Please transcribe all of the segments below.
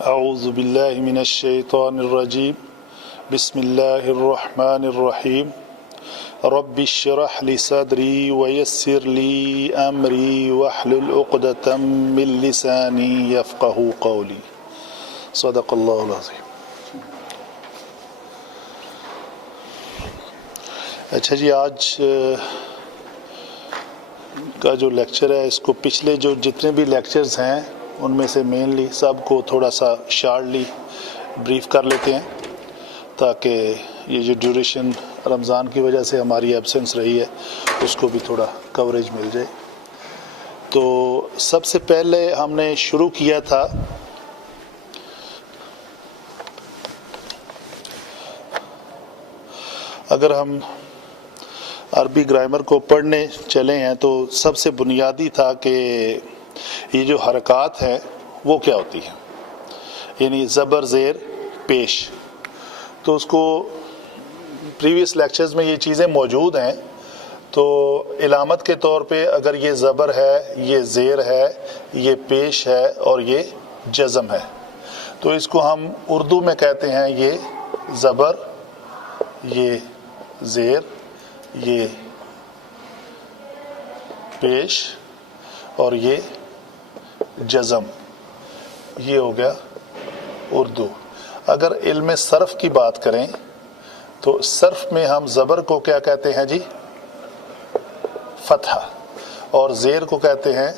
اعوذ باللہ من الشیطان الرجیم بسم اللہ الرحمن الرحیم رب اشرح لی صدری ویسر لی امری واحلل عقدۃ من لسانی یفقہوا قولی صدق اللہ العظیم۔ اچھا جی، آج کا جو لیکچر ہے اس کو پچھلے جو جتنے بھی لیکچرز ہیں ان میں سے مینلی سب کو تھوڑا سا شارٹلی بریف کر لیتے ہیں تاکہ یہ جو ڈیوریشن رمضان کی وجہ سے ہماری ایبسنس رہی ہے اس کو بھی تھوڑا کوریج مل جائے۔ تو سب سے پہلے ہم نے شروع کیا تھا اگر ہم عربی گرامر کو پڑھنے چلے ہیں تو سب سے بنیادی تھا کہ یہ جو حرکات ہیں وہ کیا ہوتی ہیں، یعنی زبر زیر پیش۔ تو اس کو پریویس لیکچرز میں یہ چیزیں موجود ہیں۔ تو علامت کے طور پہ اگر یہ زبر ہے، یہ زیر ہے، یہ پیش ہے اور یہ جزم ہے، تو اس کو ہم اردو میں کہتے ہیں یہ زبر، یہ زیر، یہ پیش اور یہ جزم۔ یہ ہو گیا اردو۔ اگر علم صرف کی بات کریں تو صرف میں ہم زبر کو کیا کہتے ہیں جی؟ فتحہ، اور زیر کو کہتے ہیں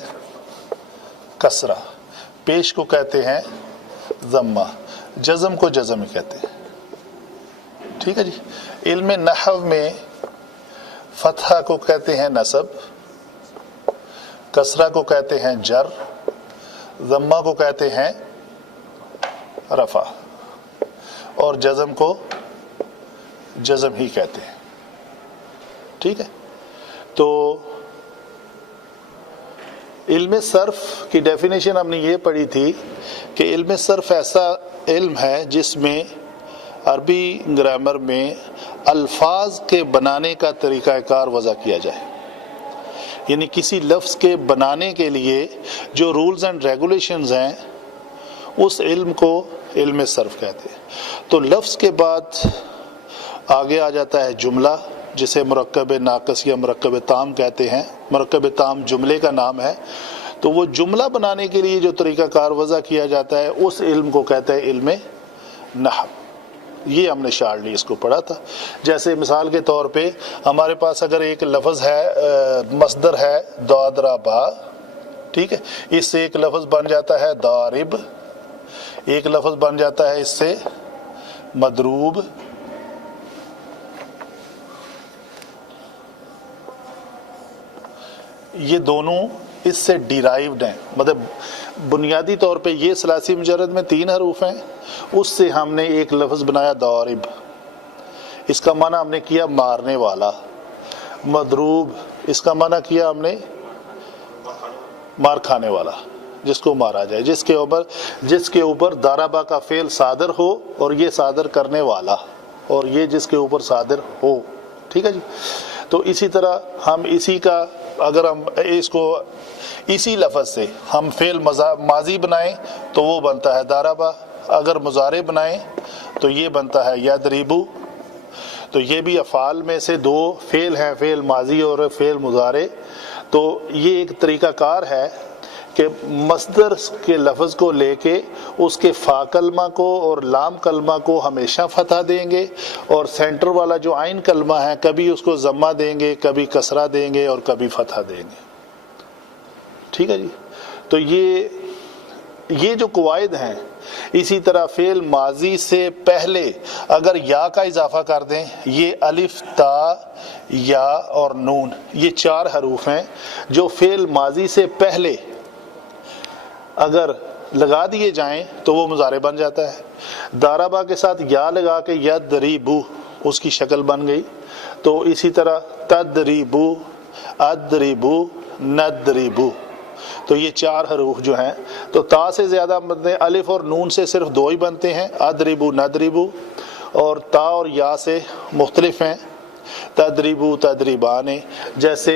کسرہ، پیش کو کہتے ہیں ضمہ، جزم کو جزم ہی کہتے ہیں۔ ٹھیک ہے جی۔ علم نحو میں فتحہ کو کہتے ہیں نصب، کسرہ کو کہتے ہیں جر، ضمہ کو کہتے ہیں رفع، اور جزم کو جزم ہی کہتے ہیں۔ ٹھیک ہے۔ تو علم صرف کی ڈیفینیشن ہم نے یہ پڑھی تھی کہ علم صرف ایسا علم ہے جس میں عربی گرامر میں الفاظ کے بنانے کا طریقہ کار وضع کیا جائے، یعنی کسی لفظ کے بنانے کے لیے جو رولز اینڈ ریگولیشنز ہیں اس علم کو علم صرف کہتے ہیں۔ تو لفظ کے بعد آگے آ جاتا ہے جملہ، جسے مرکب ناقص یا مرکب تام کہتے ہیں۔ مرکب تام جملے کا نام ہے۔ تو وہ جملہ بنانے کے لیے جو طریقہ کار وضع کیا جاتا ہے اس علم کو کہتا ہے علم نحو۔ یہ ہم نے شارٹلی اس کو پڑھا تھا۔ جیسے مثال کے طور پہ ہمارے پاس اگر ایک لفظ ہے، مصدر ہے ضربا، ٹھیک ہے، اس سے ایک لفظ بن جاتا ہے ضارب، ایک لفظ بن جاتا ہے اس سے مضروب، یہ دونوں اس سے ڈیرائیوڈ ہیں، مطلب بنیادی طور پہ یہ ثلاثی مجرد میں 3 حروف ہیں، اس سے ہم نے ایک لفظ بنایا ضارب، اس کا معنی ہم نے کیا مارنے والا۔ مضروب، اس کا معنی کیا ہم نے مار کھانے والا، جس کو مارا جائے، جس کے اوپر ضربہ کا فعل صادر ہو اور یہ صادر کرنے والا، اور یہ جس کے اوپر صادر ہو۔ ٹھیک ہے جی۔ تو اسی طرح ہم اسی کا اگر ہم اس کو اسی لفظ سے ہم فعل ماضی بنائیں تو وہ بنتا ہے ضربہ، اگر مضارع بنائیں تو یہ بنتا ہے یضربو۔ تو یہ بھی افعال میں سے 2 فعل ہیں، فعل ماضی اور فعل مضارع۔ تو یہ ایک طریقہ کار ہے کہ مصدر کے لفظ کو لے کے اس کے فا کلمہ کو اور لام کلمہ کو ہمیشہ فتح دیں گے، اور سینٹر والا جو عین کلمہ ہے کبھی اس کو ضمہ دیں گے، کبھی کسرہ دیں گے اور کبھی فتح دیں گے۔ ٹھیک ہے جی۔ تو یہ جو قواعد ہیں، اسی طرح فعل ماضی سے پہلے اگر یا کا اضافہ کر دیں، یہ الف، تا، یا اور نون، یہ 4 حروف ہیں جو فعل ماضی سے پہلے اگر لگا دیے جائیں تو وہ مضارع بن جاتا ہے۔ ضربہ کے ساتھ یا لگا کے یضربو، اس کی شکل بن گئی۔ تو اسی طرح تضربو، اضربو، نضربو، تو یہ 4 حروف جو ہیں، تو تا سے زیادہ بنتے ہیں، الف اور نون سے صرف 2 ہی بنتے ہیں، اضربو نضربو، اور تا اور یا سے مختلف ہیں، تضربو تضربان۔ جیسے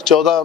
14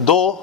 2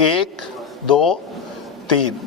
1 2 3,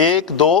1 2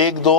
1 2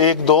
1 2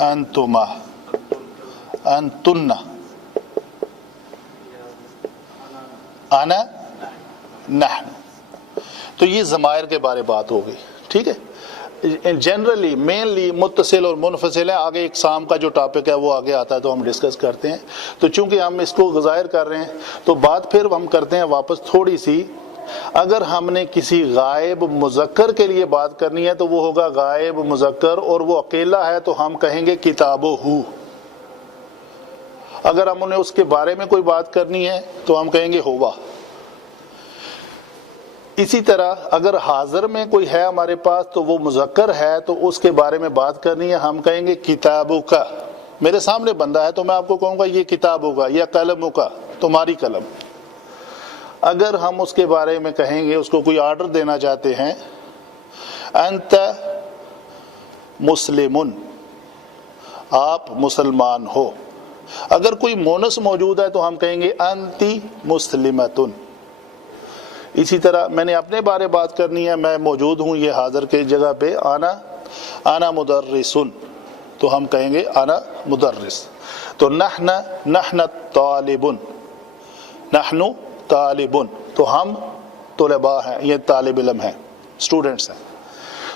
انتما، انتن، انا، نحن. تو یہ ضمائر کے بارے بات ہو گئی. ٹھیک ہے. جنرلی مینلی متصل اور منفصل ہے. آگے اقسام کا جو ٹاپک ہے وہ آگے آتا ہے تو ہم ڈسکس کرتے ہیں. تو چونکہ ہم اس کو ظاہر کر رہے ہیں تو بات پھر ہم کرتے ہیں واپس تھوڑی سی. اگر ہم نے کسی غائب مذکر کے لیے بات کرنی ہے تو وہ ہوگا غائب مذکر اور وہ اکیلا ہے تو ہم کہیں گے کتابو ہو. اگر ہم انہیں اس کے بارے میں کوئی بات کرنی ہے تو ہم کہیں گے ہوا. اسی طرح اگر حاضر میں کوئی ہے ہمارے پاس تو وہ مذکر ہے تو اس کے بارے میں بات کرنی ہے ہم کہیں گے کتابوں کا. میرے سامنے بندہ ہے تو میں آپ کو کہوں گا یہ کتابوں کا یا قلموں کا، تمہاری قلم. اگر ہم اس کے بارے میں کہیں گے، اس کو کوئی آرڈر دینا چاہتے ہیں، انت مسلمن، آپ مسلمان ہو. اگر کوئی مونس موجود ہے تو ہم کہیں گے انتی مسلمتن. اسی طرح میں نے اپنے بارے بات کرنی ہے، میں موجود ہوں یہ حاضر کی جگہ پہ، انا مدرسن، تو ہم کہیں گے انا مدرس. تو نحن طالبن، نحن طالبن، تو ہم طلباء ہیں، یہ طالب علم ہیں، اسٹوڈنٹس ہیں.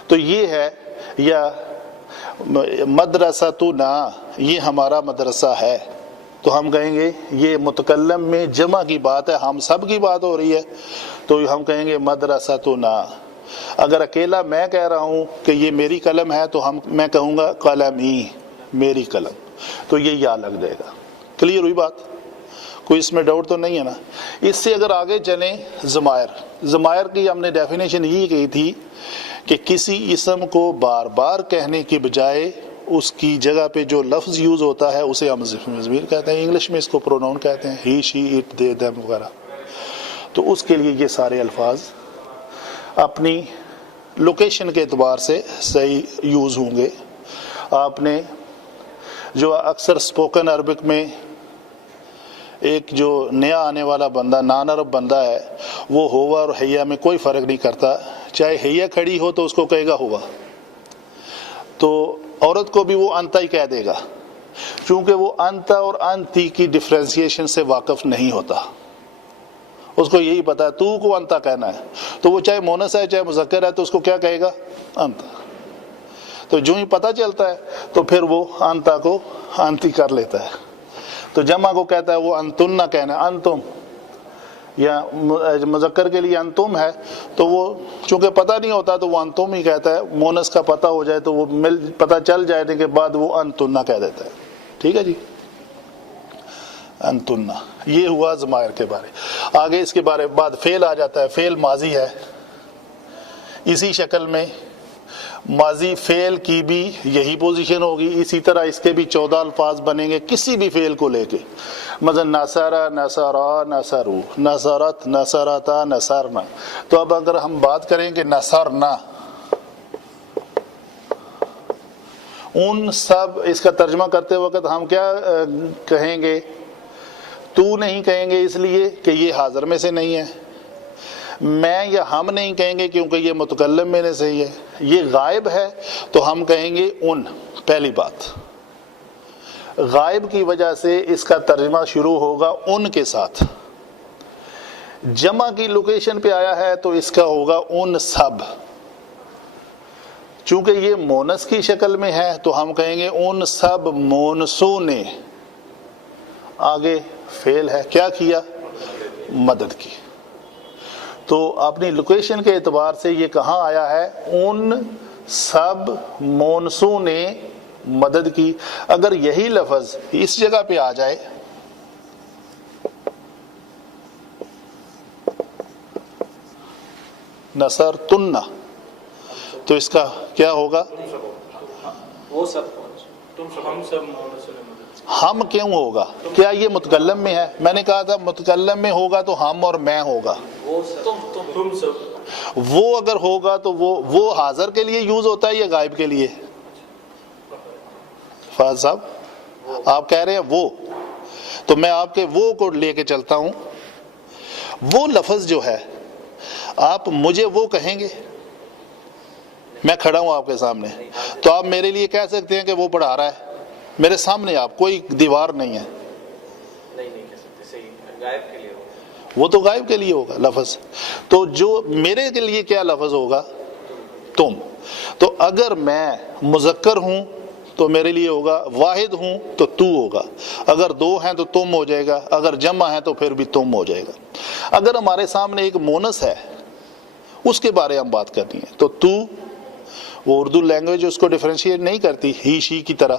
تو یہ ہے. یا مدرستنا، یہ ہمارا مدرسہ ہے، تو ہم کہیں گے یہ متکلم میں جمع کی بات ہے، ہم سب کی بات ہو رہی ہے تو ہم کہیں گے مدرستنا. اگر اکیلا میں کہہ رہا ہوں کہ یہ میری قلم ہے تو میں کہوں گا قلمی، میری قلم، تو یہ یا لگ جائے گا. کلیئر ہوئی بات؟ کوئی اس میں ڈاؤٹ تو نہیں ہے نا؟ اس سے اگر آگے چلیں، ضمائر کی ہم نے ڈیفینیشن یہ کی تھی کہ کسی اسم کو بار بار کہنے کی بجائے اس کی جگہ پہ جو لفظ یوز ہوتا ہے اسے ہم ضمیر کہتے ہیں. انگلش میں اس کو پروناؤن کہتے ہیں، ہی، شی، اٹ، دے، دیم وغیرہ. تو اس کے لیے یہ سارے الفاظ اپنی لوکیشن کے اعتبار سے صحیح یوز ہوں گے. آپ نے جو اکثر سپوکن عربک میں ایک جو نیا آنے والا بندہ، نان عرب بندہ ہے، وہ ہوا اور حیا میں کوئی فرق نہیں کرتا. چاہے حیا کھڑی ہو تو اس کو کہے گا ہوا، تو عورت کو بھی وہ انتا ہی کہہ دے گا، چونکہ وہ انتا اور انتی کی ڈفرینسیشن سے واقف نہیں ہوتا. اس کو یہی پتا ہے تو کو انتا کہنا ہے، تو وہ چاہے مونس ہے چاہے مذکر ہے تو اس کو کیا کہے گا؟ انتا. تو جو ہی پتہ چلتا ہے تو پھر وہ انتا کو انتی کر لیتا ہے. تو جمع کو کہتا ہے وہ انتن نہ کہنا، انتم، یا مذکر کے لیے انتم ہے تو وہ چونکہ پتہ نہیں ہوتا تو وہ انتم ہی کہتا ہے. مونس کا پتہ ہو جائے تو وہ پتہ چل جانے کے بعد وہ انتن نہ کہہ دیتا ہے. ٹھیک ہے جی، انتن. یہ ہوا ضمائر کے بارے. آگے اس کے بارے بعد فعل آ جاتا ہے. فعل ماضی ہے اسی شکل میں. ماضی فعل کی بھی یہی پوزیشن ہوگی. اسی طرح اس کے بھی 14 الفاظ بنیں گے کسی بھی فعل کو لے کے. مثلا نصر، نصرا، نصرو، نصرت، نصرتا، نصرنا. تو اب اگر ہم بات کریں کہ نصرنا، ان سب، اس کا ترجمہ کرتے وقت ہم کیا کہیں گے؟ تو نہیں کہیں گے اس لیے کہ یہ حاضر میں سے نہیں ہے. میں یا ہم نہیں کہیں گے کیونکہ یہ متکلم میں سے ہی ہے. یہ غائب ہے تو ہم کہیں گے ان. پہلی بات، غائب کی وجہ سے اس کا ترجمہ شروع ہوگا ان کے ساتھ. جمع کی لوکیشن پہ آیا ہے تو اس کا ہوگا ان سب. چونکہ یہ مونس کی شکل میں ہے تو ہم کہیں گے ان سب مونسوں نے. آگے فعل ہے، کیا کیا؟ مدد کی. تو اپنی لوکیشن کے اعتبار سے یہ کہاں آیا ہے؟ ان سب مونسوں نے مدد کی. اگر یہی لفظ اس جگہ پہ آ جائے، نصر تن، تو اس کا کیا ہوگا؟ وہ سب، تم سب، ہم سب. ہم کیوں ہوگا؟ کیا یہ متکلم میں ہے؟ میں نے کہا تھا متکلم میں ہوگا تو ہم اور میں ہوگا. تم سب، وہ اگر ہوگا تو وہ حاضر کے لیے یوز ہوتا ہے یا غائب کے لیے؟ فاضل صاحب آپ کہہ رہے ہیں وہ، تو میں آپ کے وہ کو لے کے چلتا ہوں. وہ لفظ جو ہے آپ مجھے وہ کہیں گے، میں کھڑا ہوں آپ کے سامنے، تو آپ میرے لیے کہہ سکتے ہیں کہ وہ پڑھا رہا ہے. میرے سامنے آپ، کوئی دیوار نہیں ہے. نہیں کہہ سکتے صحیح غائب کے لیے ہوگا. وہ تو غائب کے لیے ہوگا لفظ. تو جو میرے کے لیے کیا لفظ ہوگا؟ تم. تو اگر میں مذکر ہوں تو میرے لیے ہوگا، واحد ہوں تو تو ہوگا، اگر دو ہیں تو تم ہو جائے گا، اگر جمع ہے تو پھر بھی تم ہو جائے گا. اگر ہمارے سامنے ایک مونس ہے، اس کے بارے ہم بات کرنی ہے، تو تو، وہ اردو لینگویج اس کو ڈیفرینشیٹ نہیں کرتی ہی شی کی طرح،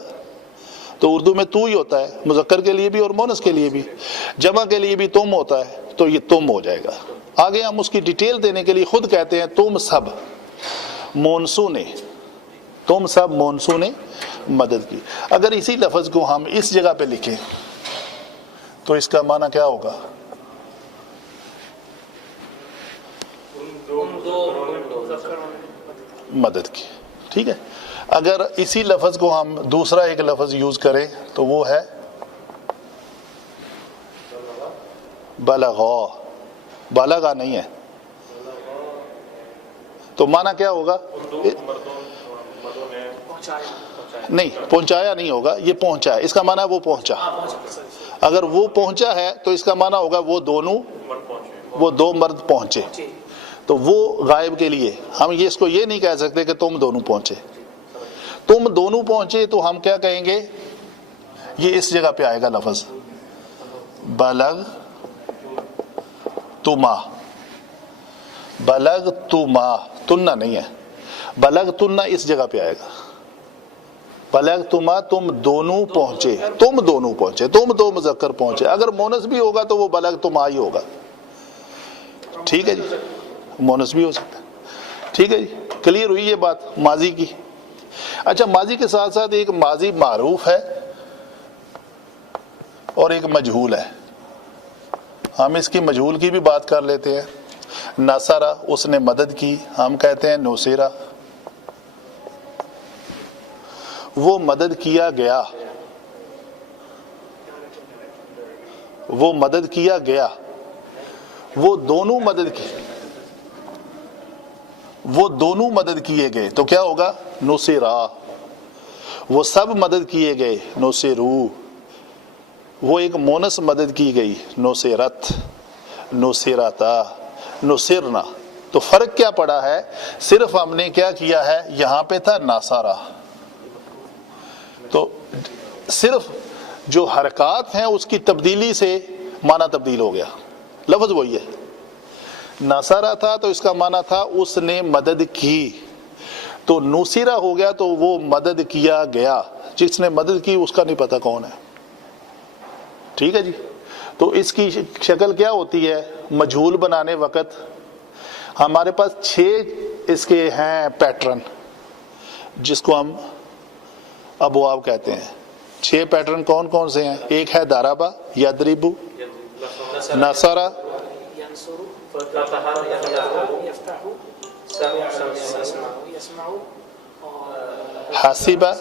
تو اردو میں تو ہی ہوتا ہے، مذکر کے لیے بھی اور مونس کے لیے بھی. جمع کے لیے بھی تم ہوتا ہے، تو یہ تم ہو جائے گا. آگے ہم اس کی ڈیٹیل دینے کے لیے خود کہتے ہیں تم سب مونسوں نے، تم سب مونسوں نے مدد کی. اگر اسی لفظ کو ہم اس جگہ پہ لکھیں تو اس کا معنی کیا ہوگا؟ مدد کی. ٹھیک ہے. اگر اسی لفظ کو ہم دوسرا ایک لفظ یوز کریں تو وہ ہے بلغا. بلغا نہیں ہے تو معنی کیا ہوگا؟ نہیں، پہنچایا نہیں ہوگا، یہ پہنچا ہے. اس کا معنی وہ پہنچا. اگر وہ پہنچا ہے تو اس کا معنی ہوگا وہ دو مرد پہنچے. تو وہ غائب کے لیے ہم اس کو یہ نہیں کہہ سکتے کہ تم دونوں پہنچے. تم دونوں پہنچے تو ہم کیا کہیں گے؟ یہ اس جگہ پہ آئے گا لفظ بلغ تما. بلغ تما، تننا نہیں ہے، بلغ تننا اس جگہ پہ آئے گا. بلغ تما، تم دونوں پہنچے، تم دونوں پہنچے، تم دو مذکر پہنچے. اگر مونس بھی ہوگا تو وہ بلغ تما ہی ہوگا. ٹھیک ہے جی، مونس بھی ہو سکتا ہے. ٹھیک ہے جی، کلیئر ہوئی یہ بات ماضی کی. اچھا، ماضی کے ساتھ ساتھ ایک ماضی معروف ہے اور ایک مجہول ہے. ہم اس کی مجہول کی بھی بات کر لیتے ہیں. نصرہ، اس نے مدد کی، ہم کہتے ہیں نصیرہ. وہ مدد کیا گیا، وہ مدد کیا گیا، وہ دونوں مدد کی، وہ دونوں مدد کیے گئے تو کیا ہوگا؟ نصیرہ. وہ سب مدد کیے گئے، نصیرو. وہ ایک مونس مدد کی گئی، نصیرت، نصیرتا، نصرنا. تو فرق کیا پڑا ہے؟ صرف ہم نے کیا کیا ہے، یہاں پہ تھا ناصارہ، تو صرف جو حرکات ہیں اس کی تبدیلی سے معنی تبدیل ہو گیا. لفظ وہی ہے. ناصارہ تھا تو اس کا معنی تھا اس نے مدد کی، تو نصیرہ ہو گیا تو وہ مدد کیا گیا. جس نے مدد کی اس کا نہیں پتا کون ہے. ٹھیک ہے جی. تو اس کی شکل کیا ہوتی ہے؟ مجہول بنانے وقت ہمارے پاس 6 اس کے ہیں پیٹرن، جس کو ہم ابواب کہتے ہیں. 6 پیٹرن کون کون سے ہیں؟ ایک ہے دارابا، یدربو، نصرہ، حاسبہ.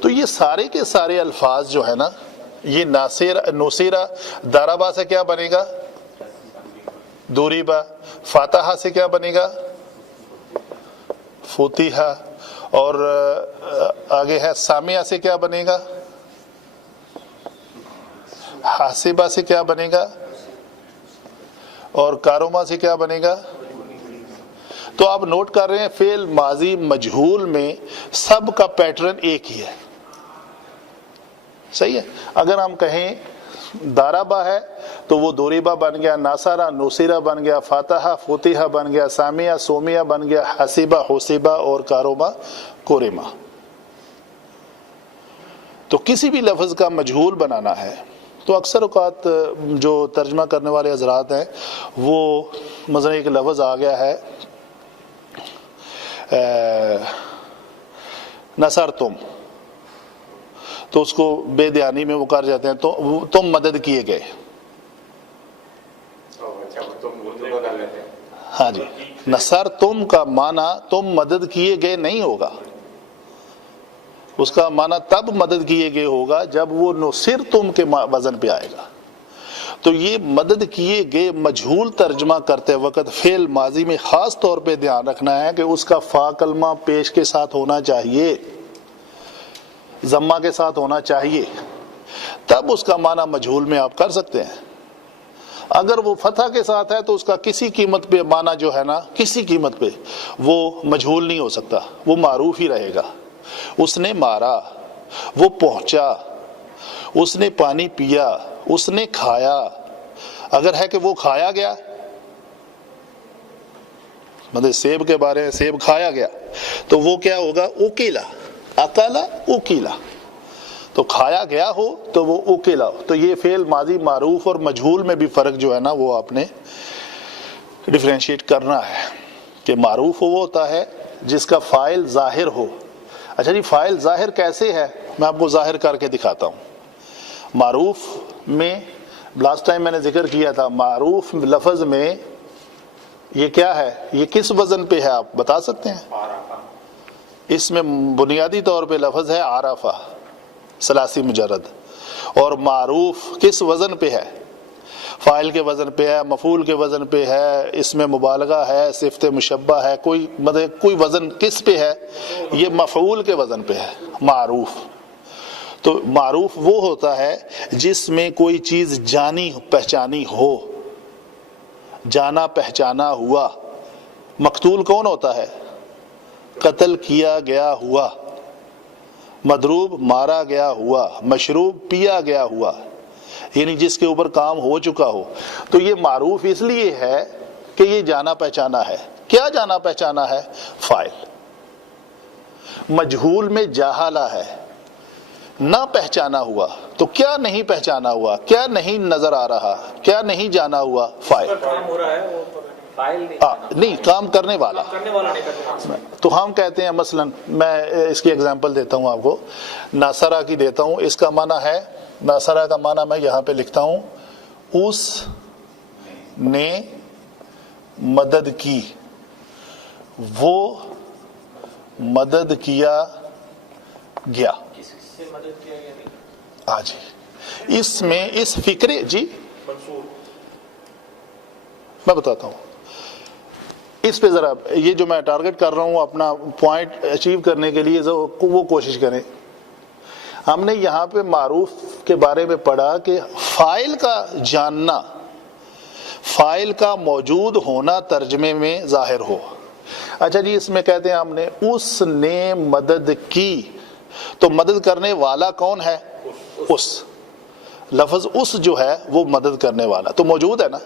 تو یہ سارے کے سارے الفاظ جو ہے نا، یہ نصیرہ دارابا سے کیا بنے گا؟ دوریبا. فاتحہ سے کیا بنے گا؟ فتیحہ. اور آگے ہے سامیہ سے کیا بنے گا؟ حاسبہ سے کیا بنے گا؟ اور کاروما سے کیا بنے گا؟ تو آپ نوٹ کر رہے ہیں فعل ماضی مجہول میں سب کا پیٹرن ایک ہی ہے. صحیح ہے. اگر ہم کہیں دارابا ہے تو وہ دوریبا بن گیا، ناصرہ نصیرہ بن گیا، فاتحہ فتیحہ بن گیا، سامیہ سومیہ بن گیا، حسیبہ حسیبہ، اور کاروما کوریما. تو کسی بھی لفظ کا مجہول بنانا ہے تو اکثر اوقات جو ترجمہ کرنے والے حضرات ہیں وہ مثلا ایک لفظ آ گیا ہے نصر تم، تو اس کو بے دھیانی میں وہ کر جاتے ہیں تو تم مدد کیے گئے. ہاں جی، نصر تم کا معنی تم مدد کیے گئے نہیں ہوگا. اس کا معنی تب مدد کیے گئے ہوگا جب وہ نصر تم کے وزن پہ آئے گا. تو یہ مدد کیے گئے مجہول ترجمہ کرتے وقت فعل ماضی میں خاص طور پہ دھیان رکھنا ہے کہ اس کا فا کلمہ پیش کے ساتھ ہونا چاہیے، ضمہ کے ساتھ ہونا چاہیے، تب اس کا معنی مجہول میں آپ کر سکتے ہیں۔ اگر وہ فتح کے ساتھ ہے تو اس کا کسی قیمت پہ معنی جو ہے نا، کسی قیمت پہ وہ مجہول نہیں ہو سکتا، وہ معروف ہی رہے گا۔ اس نے مارا، وہ پہنچا، اس نے پانی پیا، اس نے کھایا۔ اگر ہے کہ وہ کھایا گیا، مطلب سیب کے بارے میں سیب کھایا گیا، تو وہ کیا ہوگا؟ اوکیلا، اکالا اوکیلا۔ تو کھایا گیا ہو تو وہ اوکیلا ہو۔ تو یہ فعل ماضی معروف اور مجہول میں بھی فرق جو ہے نا وہ آپ نے ڈیفرینشیٹ کرنا ہے کہ معروف وہ ہوتا ہے جس کا فاعل ظاہر ہو۔ اچھا جی، فاعل ظاہر کیسے ہے؟ میں آپ کو ظاہر کر کے دکھاتا ہوں۔ معروف میں لاسٹ ٹائم میں نے ذکر کیا تھا، معروف لفظ میں یہ کیا ہے؟ یہ کس وزن پہ ہے آپ بتا سکتے ہیں؟ اس میں بنیادی طور پہ لفظ ہے عرفہ، ثلاثی مجرد۔ اور معروف کس وزن پہ ہے؟ فاعل کے وزن پہ ہے، مفعول کے وزن پہ ہے، اس میں مبالغہ ہے، صفت مشبہ ہے، کوئی وزن کس پہ ہے؟ یہ مفعول کے وزن پہ ہے معروف۔ تو معروف وہ ہوتا ہے جس میں کوئی چیز جانی پہچانی ہو، جانا پہچانا ہوا۔ مقتول کون ہوتا ہے؟ قتل کیا گیا ہوا۔ مضروب مارا گیا ہوا۔ مشروب پیا گیا ہوا، یعنی جس کے اوپر کام ہو چکا ہو۔ تو یہ معروف اس لیے ہے کہ یہ جانا پہچانا ہے۔ کیا جانا پہچانا ہے؟ فاعل۔ مجہول میں جاہلا ہے، نہ پہچانا ہوا۔ تو کیا نہیں پہچانا ہوا؟ کیا نہیں نظر آ رہا؟ کیا نہیں جانا ہوا؟ فاعل۔ کام ہو رہا ہے وہ فاعل نہیں، کام کرنے والا۔ کرنے والا نہیں کرنا۔ تو ہم کہتے ہیں مثلا، میں اس کی اگزامپل دیتا ہوں آپ کو، ناصرہ کی دیتا ہوں۔ اس کا معنی ہے، ناصرہ کا معنی میں یہاں پہ لکھتا ہوں، اس نے مدد کی، وہ مدد کیا گیا۔ کس سے مدد کیا گیا؟ ہاں جی، اس میں اس فکرے جی منصور میں بتاتا ہوں اس پہ ذرا، یہ جو میں ٹارگٹ کر رہا ہوں اپنا پوائنٹ اچیو کرنے کے لیے وہ کوشش کریں۔ ہم نے یہاں پہ معروف کے بارے میں پڑھا کہ فاعل کا جاننا، فاعل کا موجود ہونا ترجمے میں ظاہر ہو۔ اچھا جی، اس میں کہتے ہیں ہم نے اس نے مدد کی، تو مدد کرنے والا کون ہے؟ اس لفظ اس جو ہے وہ مدد کرنے والا تو موجود ہے نا۔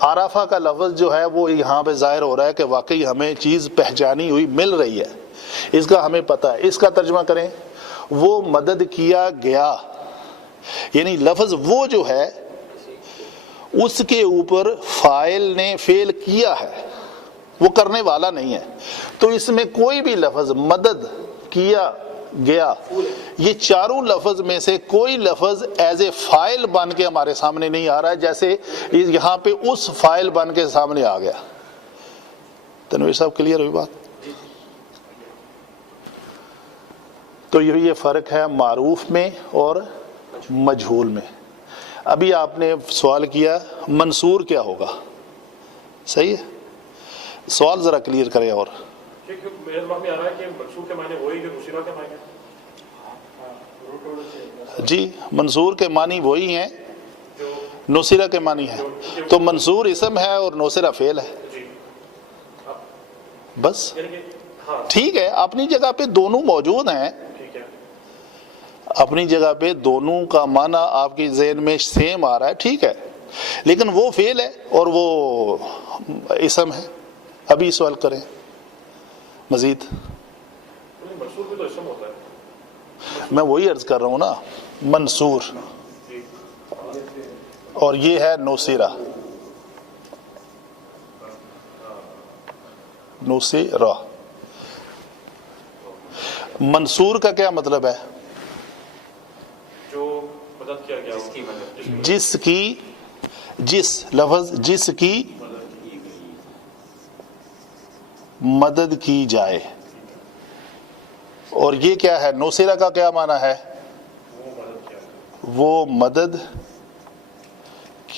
عرفہ کا لفظ جو ہے وہ یہاں پہ ظاہر ہو رہا ہے کہ واقعی ہمیں چیز پہچانی ہوئی مل رہی ہے، اس کا ہمیں پتہ ہے۔ اس کا ترجمہ کریں، وہ مدد کیا گیا، یعنی لفظ وہ جو ہے اس کے اوپر فاعل نے فعل کیا ہے، وہ کرنے والا نہیں ہے۔ تو اس میں کوئی بھی لفظ مدد کیا گیا، یہ چاروں لفظ میں سے کوئی لفظ ایز اے فاعل بن کے ہمارے سامنے نہیں آ رہا ہے، جیسے یہاں پہ اس فاعل بن کے سامنے آ گیا۔ تنویر صاحب کلیئر ہوئی بات؟ تو یہ فرق ہے معروف میں اور مجہول میں۔ ابھی آپ نے سوال کیا منصور کیا ہوگا، صحیح ہے؟ سوال ذرا کلیئر کریں۔ اور میرے دماغ میں آ رہا ہے کہ منصور کے معنی وہی جو نصیرہ کے معنی ہے۔ جی، منصور کے معنی وہی ہیں نصیرہ کے معنی ہے۔ تو منصور اسم ہے اور نصیرہ فعل ہے، بس ٹھیک ہے۔ اپنی جگہ پہ دونوں موجود ہیں، اپنی جگہ پہ دونوں کا معنی آپ کی ذہن میں سیم آ رہا ہے، ٹھیک ہے، لیکن وہ فعل ہے اور وہ اسم ہے۔ ابھی سوال کریں مزید۔ منصور بھی تو اسم ہوتا ہے۔ میں وہی عرض کر رہا ہوں نا، منصور اور یہ ہے نصیرہ، نصیرہ۔ منصور کا کیا مطلب ہے؟ جو مدد کیا گیا، جس کی مدد، جس کی، جس لفظ جس کی مدد کی جائے۔ اور یہ کیا ہے؟ نصیرہ کا کیا معنی ہے؟ وہ مدد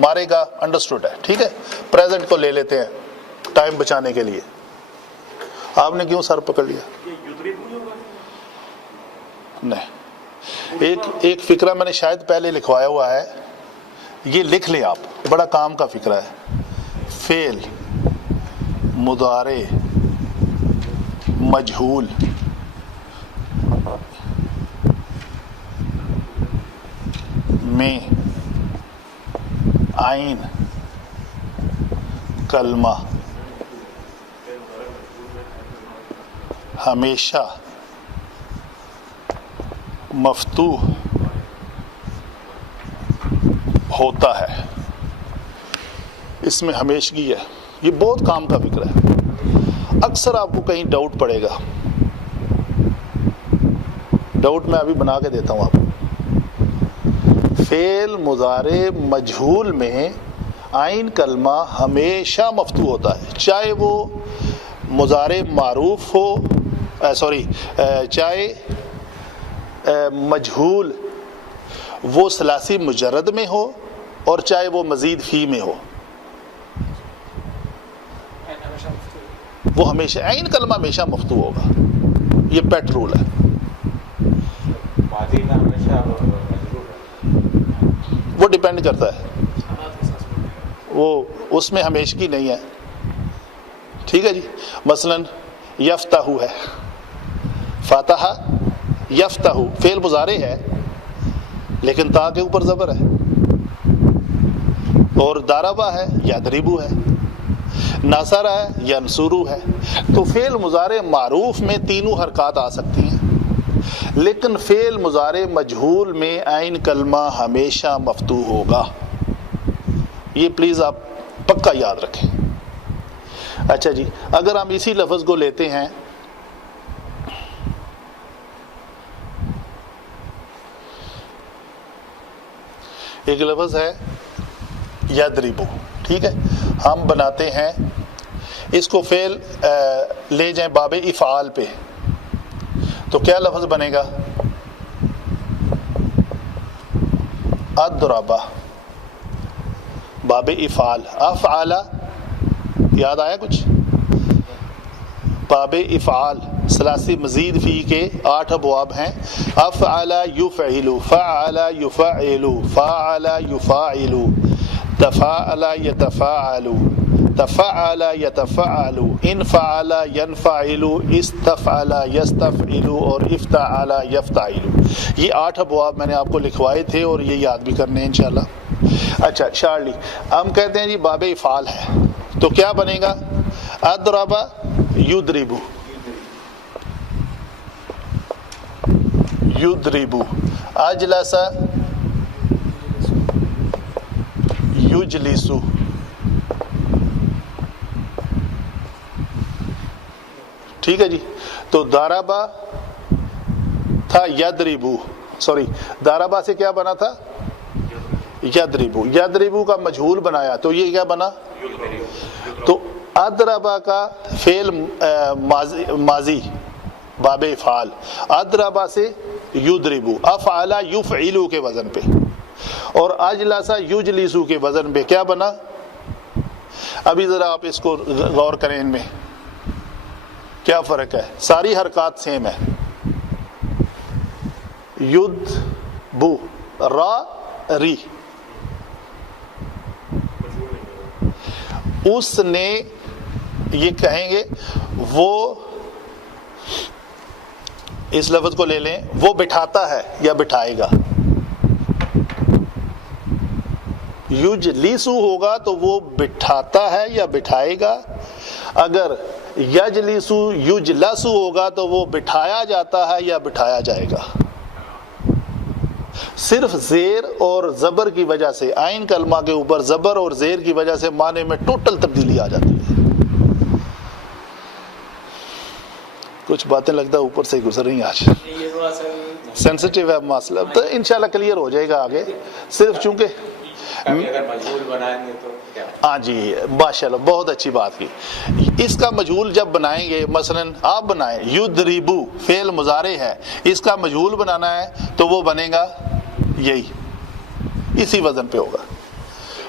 مارے گا انڈرسٹوڈ ہے. ٹھیک ہے, پریزنٹ کو لے لیتے ہیں ٹائم بچانے کے لیے. آپ نے کیوں سر پکڑ لیا؟ نہیں, ایک فکرہ میں نے شاید پہلے لکھوایا ہوا ہے, یہ لکھ لیں آپ, بڑا کام کا فکرہ ہے. فعل مضارع مجہول میں عین کلمہ ہمیشہ مفتوح ہوتا ہے. اس میں ہمیشگی ہے. یہ بہت کام کا فکر ہے. اکثر آپ کو کہیں ڈاؤٹ پڑے گا, ڈاؤٹ میں ابھی بنا کے دیتا ہوں آپ کو. فعل مضارع مجہول میں عین کلمہ ہمیشہ مفتوح ہوتا ہے, چاہے وہ مضارع معروف ہو, چاہے مجہول وہ ثلاثی مجرد میں ہو اور چاہے وہ مزید فی میں ہو, وہ ہمیشہ عین کلمہ ہمیشہ مفتوح ہوگا. یہ پیٹ رول ہے. وہ ڈیپینڈ کرتا ہے, وہ اس میں ہمیشگی نہیں ہے. ٹھیک ہے جی. مثلا یفتح ہے, فاتح یفتح فعل مضارع ہے لیکن تا کے اوپر زبر ہے. اور ضربہ ہے, یضرب ہے, نصر ہے, ینصر ہے. تو فعل مضارع معروف میں تینوں حرکات آ سکتی ہیں, لیکن فعل مضارع مجہول میں عین کلمہ ہمیشہ مفتوح ہوگا. یہ پلیز آپ پکا یاد رکھیں. اچھا جی, اگر ہم اسی لفظ کو لیتے ہیں ایک لفظ ہے یضرب, ٹھیک ہے, ہم بناتے ہیں اس کو فعل لے جائیں باب افعال پہ, تو کیا لفظ بنے گا؟ اضرب. باب افعال, افعال یاد آیا کچھ؟ باب افعال ثلاثی مزید فی کے 8 ابواب ہیں. افعل یفعل, فعل یفعل, فاعل یفاعل, تفاعل یتفاعل, تفعل یتفعل, انفعل ینفعل, استفعل یستفعل اور افتعل یفتعل. یہ 8 ابواب میں نے آپ کو لکھوائے تھے اور یہ یاد بھی کرنے ہیں انشاءاللہ. اچھا شارلی, ہم کہتے ہیں جی باب افعال ہے تو کیا بنے گا؟ اضرب یضرب, یضرب. اجلس یجلس. ٹھیک ہے جی. تو ضربہ تھا یضرب, سوری ضربہ سے کیا بنا تھا؟ یضرب. یضرب کا مجہول بنایا تو یہ کیا بنا؟ تو اضربہ کا فعل ماضی باب افعال, اضربہ سے یضرب, افعل یفعل کے وزن پہ, اور اجلس یجلس کے وزن پہ کیا بنا؟ ابھی ذرا آپ اس کو غور کریں, ان میں کیا فرق ہے؟ ساری حرکات سیم ہے. ید بو را ری, اس نے یہ کہیں گے, وہ اس لفظ کو لے لیں, وہ بٹھاتا ہے یا بٹھائے گا. یجلیسو ہوگا تو وہ بٹھاتا ہے یا بٹھائے گا. اگر یجلیسو یجلسو ہوگا تو وہ بٹھایا جاتا ہے یا بٹھایا جائے گا. صرف زیر اور زبر کی وجہ سے, عین کلمہ کے اوپر زبر اور زیر کی وجہ سے معنی میں ٹوٹل تبدیلی آ جاتی ہے. کچھ باتیں لگتا ہے اوپر سے گزر رہی ہیں آج, سینسٹیو ہے مسئلہ, تو انشاءاللہ کلیئر ہو جائے گا آگے. صرف چونکہ اگر مجہول بنائیں گے تو کیا؟ ہاں جی ماشاءاللہ بہت اچھی بات کی. اس کا مجہول جب بنائیں گے, مثلا آپ بنائیں یضربو فعل مضارع ہے, اس کا مجہول بنانا ہے تو وہ بنے گا یہی, اسی وزن پہ ہوگا.